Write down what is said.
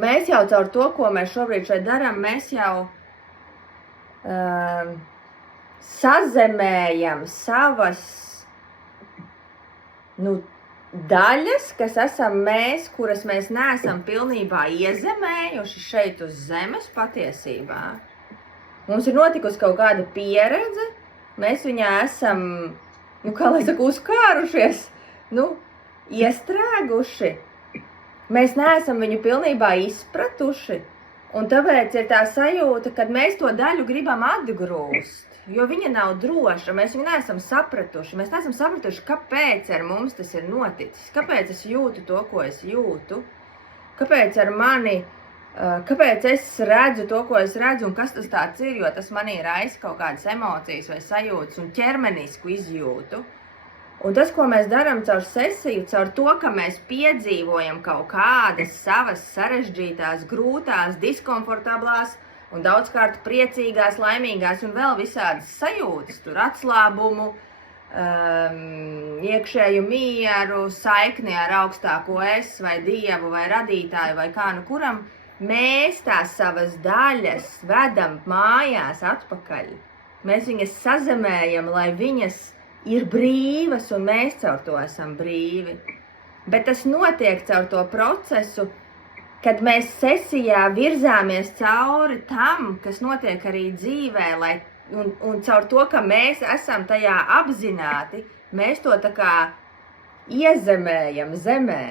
mēs jau caur to, ko mēs šobrīd šeit darām, mēs jau sazemējam savas daļas, kas esam mēs, kuras mēs neesam pilnībā iezemējuši šeit uz zemes patiesībā. Mums ir notikusi kaut kāda pieredze, mēs viņā esam, uzkārušies, iestrēguši. Mēs neesam viņu pilnībā izpratuši, un tāpēc ir tā sajūta, kad mēs to daļu gribam atgrūst, jo viņa nav droša, mēs viņu neesam sapratuši. Mēs neesam sapratuši, kāpēc ar mums tas ir noticis, kāpēc es jūtu to, ko es jūtu, kāpēc ar mani, kāpēc es redzu to, ko es redzu, un kas tas tāds ir, jo tas manī raisa kaut kādas emocijas vai sajūtas un ķermenisku izjūtu. Un tas, ko mēs darām caur sesiju, caur to, ka mēs piedzīvojam kaut kādas savas sarežģītās, grūtās, diskomfortablās un daudzkārt priecīgās, laimīgās un vēl visādas sajūtas, tur atslābumu, iekšēju mieru, saikni ar augstāko es vai Dievu vai radītāju vai kā nu kuram, mēs tās savas daļas vedam mājās atpakaļ. Mēs viņas sazemējam, lai viņas ir brīvas, un mēs caur to esam brīvi. Bet tas notiek caur to procesu, kad mēs sesijā virzāmies cauri tam, kas notiek arī dzīvē, un caur to, ka mēs esam tajā apzināti, mēs to tā kā iezemējam zemē.